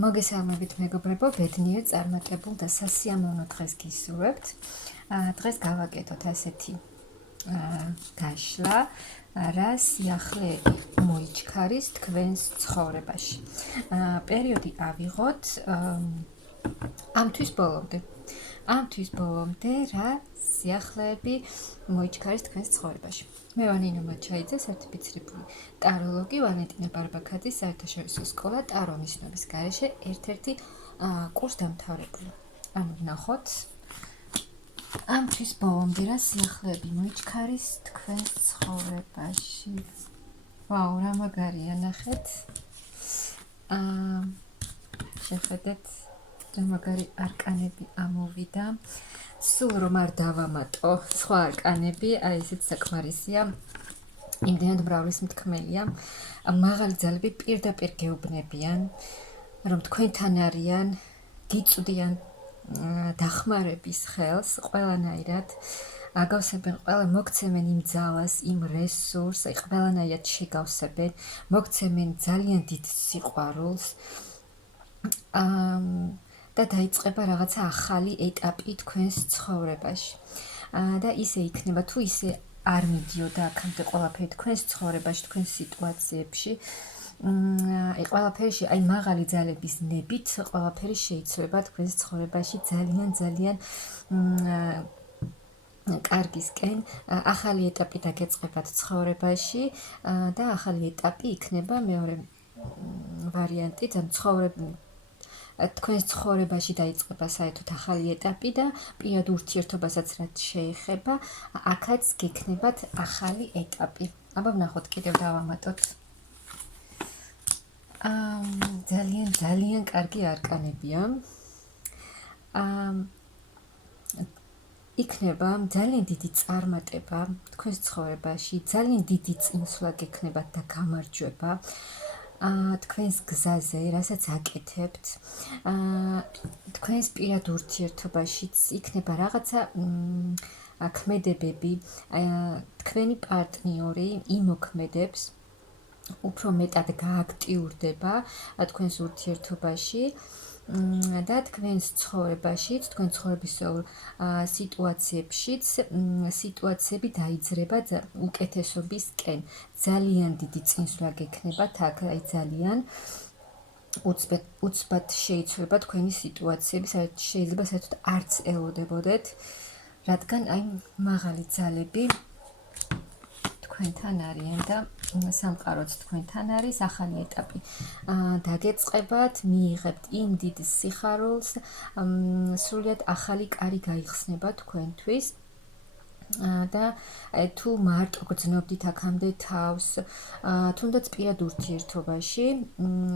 მოგესალმებით მეგობრებო, ბედნიერ წარმატებულ და სასიამოვნო დღეს გისურვებთ. დღეს გავაკეთოთ ასეთი გაშლა, რა სიახლეები მოიჩქარის თქვენს ცხოვრებაში. პერიოდი ავიღოთ ამთვის ბოლომდე რა სიახლეები მოიჩქარის თქვენს ცხოვრებაში. მე ვარ ნინო მაჩაიძე, სერტიფიცირებული ტაროლოგი, ვალენტინა ბარბაქაძის საერთაშორისო სკოლა ტარო ნიშნების გარეშე ერთ-ერთი კურსდამთავრებული. ნახოთ ამთვის ბოლომდე რა სიახლეები მოიჩქარის თქვენს ცხოვრებაში. ვაუ, რა მაგარია, ნახეთ. შეხედეთ, რა მაგარი არკანები ამოვიდა. სულ რომ არ დავამატო სხვა არკანები, აი ესეც საკმარისია. იმდენად მრავლის მთქმელია. მაღალი ძალები პირდაპირ გეუბნებიან, რომ თქვენთან არიან, გიწვდიან დახმარების ხელს ყველანაირად, აგავსებენ ყველა, მოგცემენ იმ ძალას, იმ რესურსს, ყველანაირად შეგავსებენ, მოგცემენ ძალიან დიდ სიყვარულს. და დაიწყება რაღაცა ახალი ეტაპი თქვენს ცხოვრებაში. და ისე იქნება, თუ ისე არ მიდიოდა აქამდე ყველაფერი თქვენს ცხოვრებაში, თქვენს სიტუაციებში, ყველაფერი აი მაღალი ძალების ნებით, ყველაფერი შეიცვლება თქვენს ცხოვრებაში ძალიან კარგისკენ. ახალი ეტაპი დაგეწყებათ ცხოვრებაში და ახალი ეტაპი იქნება მეორე ვარიანტი, თქვენს ცხოვრებაში დაიწყება საერთოდ ახალი ეტაპი და პირად ურთიერთობასაც რაც შეეხება, აქაც გექნებათ ახალი ეტაპი. აბა ვნახოთ, კიდევ დავამატოთ. ძალიან კარგი არკანებია. იქნება ძალიან დიდი წარმატება თქვენს ცხოვრებაში, ძალიან დიდი წინსვლა გექნებათ და გამარჯვება. თქვენს გზაზე, რასაც აკეთებთ, თქვენს პირად ურთიერთობაშიც იქნება რაღაცა ქმედებები, თქვენი პარტნიორი იმოქმედებს, უფრო მეტად გააქტიურდება თქვენს ურთიერთობაში და თქვენს ცხოვრებაშიც, თქვენ ცხოვრებისეულ სიტუაციებშიც, სიტუაციები დაიძრება უკეთესობისკენ. ძალიან დიდი წინსვლა გექნებათ აქ, აი ძალიან უცბად შეიცვლება თქვენი სიტუაციები, შეიძლება საერთოდ არც ელოდებოდეთ, რადგან აი მაღალი ძალები თქვენთან არიან და სამყაროც თქვენთან არის, ახალი ეტაპი დაგეწყებათ, მიიღებთ იმ დიდ სიხარულს, სრულიად ახალი კარი გაიხსნება თქვენთვის. და თუ მარტო გრძნობდით აქამდე თავს, თუნდაც პირად ურთიერთობაში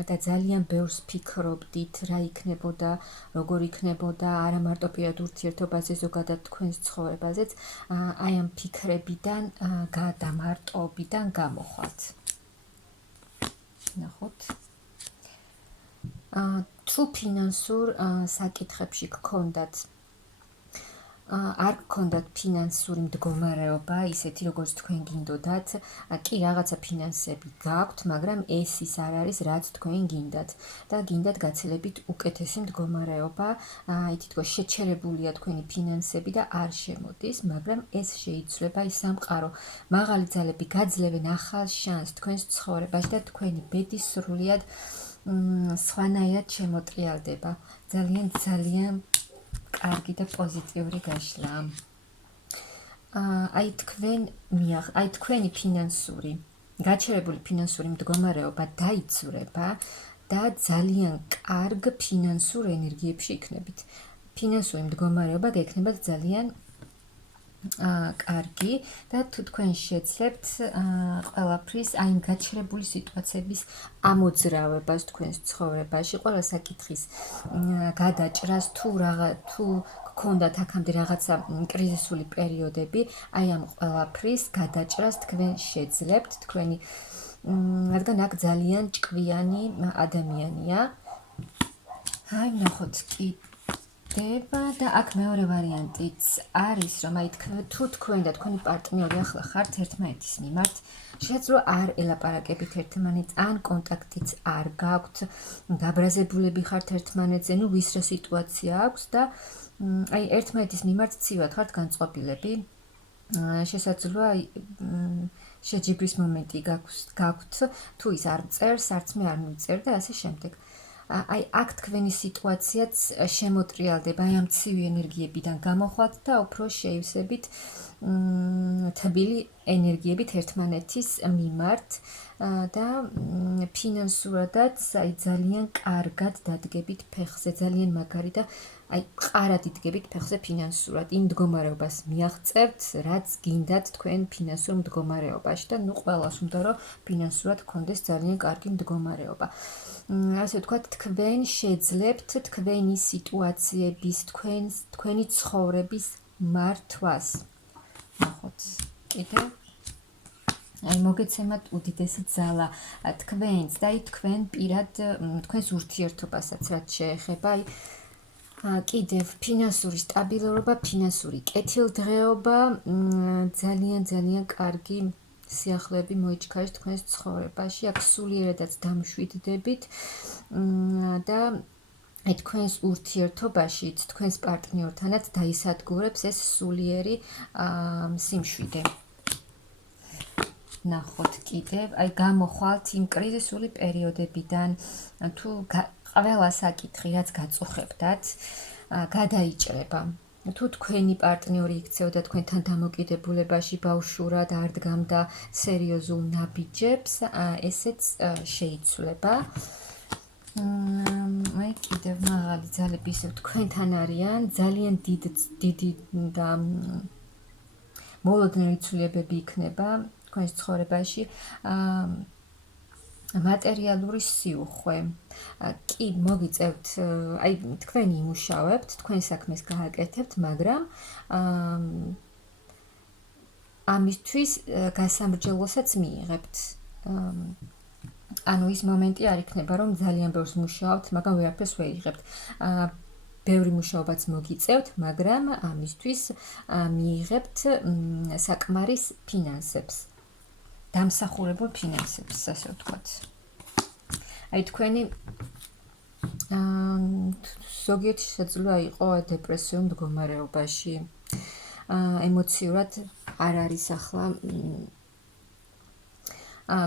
და ძალიან ბევრს ფიქრობდით, რა იქნებოდა, როგორ იქნებოდა, არა მარტო პირად ურთიერთობაზე, ზოგადად თქვენს ცხოვრებაზეც, აი ამ ფიქრებიდან, გადამარტოობიდან გამოხვალთ. ნახოთ. თუ ფინანსურ საკითხებში გქონდათ არ გქონდათ ფინანსური მდგომარეობა, ისეთი როგორც თქვენ გინდოდათ, კი რაღაცა ფინანსები გაქვთ, მაგრამ ეს ის არ არის, რაც თქვენ გინდათ და გინდათ გაცილებით უკეთესი მდგომარეობა, აი თითქოს შეჩერებულია თქვენი ფინანსები და არ შემოდის, მაგრამ ეს შეიცვლება, ის სამყარო, მაღალი ძალები გაძლევენ ახალ შანსს თქვენს ცხოვრებაში და თქვენი ბედი სრულიად სხვანაირად შემოტრიალდება. ძალიან კარგი და პოზიტიური გაშლა. აი თქვენი ფინანსური, გაჩერებული ფინანსური მდგომარეობა დაიცურება და ძალიან კარგ ფინანსურ ენერგიებში იქნებით. ფინანსური მდგომარეობა გექნებათ ძალიან კარგი და თუ თქვენ შეძლებთ ყველაფრის აი იმ გაჩერებული სიტუაციების ამოძრავებას თქვენს ცხოვრებაში, ყველა საკითხის გადაჭრას, თუ გქონდათ აქამდე რაღაცა კრიზისული პერიოდები, აი ამ ყველაფრის გადაჭრას თქვენ შეძლებთ, თქვენი, რადგან აქ ძალიან ჭკვიანი ადამიანია. აი ნახოთ კი ხდება და აქ მეორე ვარიანტიც არის, რომ აი თუ თქვენ და თქვენი პარტნიორი ახლა ხართ ერთმანეთის მიმართ, შეიძლება არ ელაპარაკებით ერთმანეთს, ან კონტაქტიც არ გაქვთ, გაბრაზებულები ხართ ერთმანეთზე, ნუ ვის რა სიტუაცია აქვს და აი ერთმანეთის მიმართ ცივად ხართ განწყობილები. შესაძლოა შეჯიბრის მომენტი გაქვთ, თუ ის არ წერს, არც მე არ მივწერ და ასე შემდეგ. აი აქ თქვენი სიტუაციაც შემოტრიალდება, აი ამ ცივი ენერგიებიდან გამოხვალთ და უფრო შეივსებით თბილი ენერგიებით ერთმანეთის მიმართ და ფინანსურადაც აი ძალიან კარგად დადგებით ფეხზე, ძალიან მაგარი და აი მყარად იდგებით ფეხზე ფინანსურად, იმ მდგომარეობას მიაღწევთ, რაც გინდათ თქვენ ფინანსურ მდგომარეობაში და ნუ ყველას უნდა რომ ფინანსურად გქონდეს ძალიან კარგი მდგომარეობა. ასე ვთქვათ, თქვენ შეძლებთ თქვენი სიტუაციების, თქვენი ცხოვრების მართვას. ნახოთ, კიდევ აი მოგეცემათ უდიდესი ძალა თქვენს და აი თქვენ პირად თქვენს ურთიერთობასაც რაც შეეხება აი კიდევ ფინანსური სტაბილურობა, ფინანსური კეთილდღეობა, ძალიან კარგი სიახლეები მოიჩქარეს თქვენს ცხოვრებაში, აქ სულიერადაც დამშვიდდებით და აი თქვენს ურთიერთობაშიც, თქვენს პარტნიორთანაც დაისადგურებს ეს სულიერი სიმშვიდე. ნახოთ კიდევ, აი გამოხვალთ იმ კრიზისული პერიოდებიდან, თუ ყველა საკითხი, რაც გაწუხებდათ, გადაიჭრება. თუ თქვენი პარტნიორი იქცეოდა თქვენთან დამოკიდებულებაში ბავშვურად, არ დგამდა სერიოზულ ნაბიჯებს, ესეც შეიცვლება. აი კიდევ მაღალი ძალები ისევ თქვენთან არიან, ძალიან დიდი და მოლოდნელი ცვლილებები იქნება თქვენს ცხოვრებაში. მატერიალური სიუხვე. კი, მოგიწევთ, აი თქვენ იმუშავებთ, თქვენ საქმეს გააკეთებთ, მაგრამ ამისთვის გასამრჯელოსაც მიიღებთ. ანუ ის მომენტი არ იქნება, რომ ძალიან ბევრს მუშაობთ, მაგრამ ვერაფერს ვერ იღებთ. ბევრი მუშაობაც მოგიწევთ, მაგრამ ამისთვის მიიღებთ საკმარის ფინანსებს. დამსახურებულ ფინანსებს, ასე ვთქვათ. აი თქვენი ზოგიერთი შესაძლოა იყო დეპრესიულ მდგომარეობაში. ემოციურად არ არის ახლა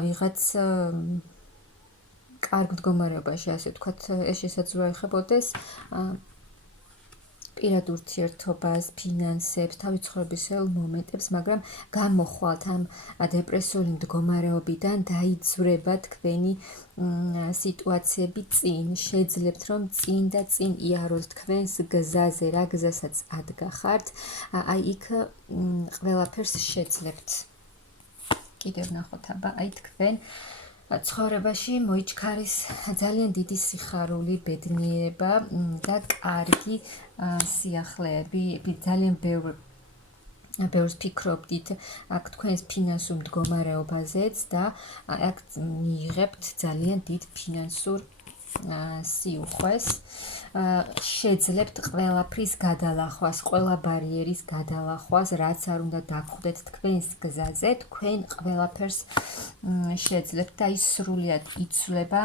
ვიღაც კარგ მდგომარეობაში, ასე ვთქვათ, ეს შესაძლოა ეხებოდეს პირად ურთიერთობას, ფინანსებს, თავის ცხოვრებისეულ მომენტებს, მაგრამ გამოხვალთ ამ დეპრესიული მდგომარეობიდან, დაიძვრება თქვენი სიტუაციები წინ, შეძლებთ რომ წინ და წინ იაროთ თქვენს გზაზე, რა გზასაც ადგახართ, აი იქ ყველაფერს შეძლებთ. კიდევ ნახოთ აბა, აი თქვენ ცხოვრებაში მოიჩქარის ძალიან დიდი სიხარული, ბედნიერება და კარგი სიახლეები, ძალიან ბევრს ფიქრობდით აქ თქვენს ფინანსურ მდგომარეობაზეც და აქ მიიღებთ ძალიან დიდ ფინანსურ სიუხვეს. შეძლებთ ყველაფრის გადალახვას, ყველა ბარიერის გადალახვას, რაც არ უნდა დაგხვდეთ თქვენს გზაზე, თქვენ ყველაფერს შეძლებთ და ის სრულიად იცვლება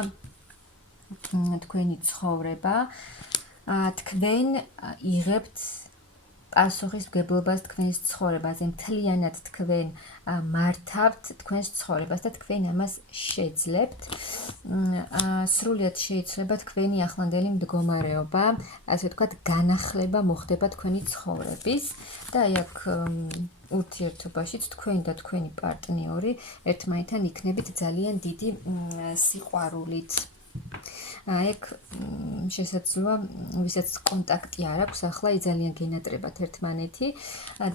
თქვენი ცხოვრება. თქვენ იღებთ პასუხისმგებლობას თქვენს ცხოვრებაზე, მთლიანად თქვენ მართავთ თქვენს ცხოვრებას და თქვენ ამას შეძლებთ. სრულიად შეიცვლება თქვენი ახლანდელი მდგომარეობა, ასე ვთქვათ, განახლება მოხდება თქვენი ცხოვრების და აი აქ ურთიერთობაშიც თქვენ და თქვენი პარტნიორი ერთმანეთთან იქნებით ძალიან დიდი სიყვარულით. ეგ შესაძლოა, ვისაც კონტაქტი არ აქვს, ახლა ძალიან გენატრებათ ერთმანეთი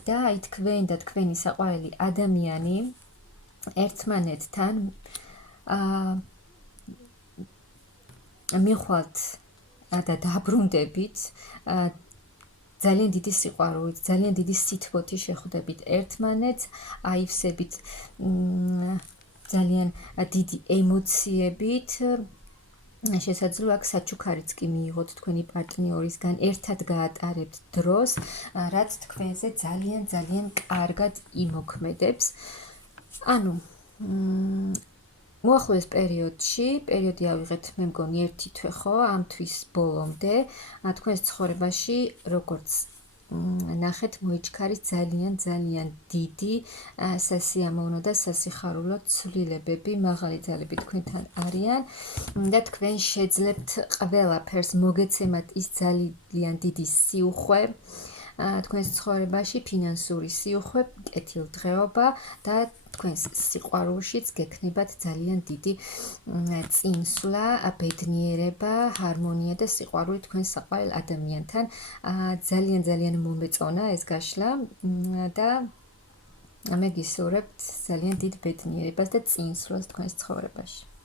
და აი თქვენ და თქვენი საყვარელი ადამიანი ერთმანეთთან მიხვალთ და დაბრუნდებით ძალიან დიდი სიყვარულით, ძალიან დიდი სითბოთი შეხვდებით ერთმანეთს, აივსებით ძალიან დიდი ემოციებით შესაძლოა აქ საჩუქარიც კი მიიღოთ თქვენი პარტნიორისგან, ერთად გაატარებთ დროს, რაც თქვენზე ძალიან ძალიან კარგად იმოქმედებს. ანუ მოახლოეს პერიოდი ავიღეთ, მე მგონი 1 თვე ხო, ამ თვის ბოლომდე, თქვენს ცხოვრებაში როგორც ნახეთ, მოიჩქარის ძალიან ძალიან დიდი სასიამოვნო და სასიხარულო ცვლილებები, მაღალი ძალები თქვენთან არიან და თქვენ შეძლებთ ყველაფერს მოგეცემათ ის ძალიან დიდი სიუხვე თქვენს ცხოვრებაში, ფინანსური სიუხვე, კეთილდღეობა და თქვენს სიყვარულშიც გექნებათ ძალიან დიდი წინსვლა, ბედნიერება, ჰარმონია და სიყვარული თქვენს საყვარელ ადამიანთან. ძალიან ძალიან მომეწონა ეს გაშლა და მე გისურვებთ ძალიან დიდ ბედნიერებას და წინსვლას თქვენს ცხოვრებაში.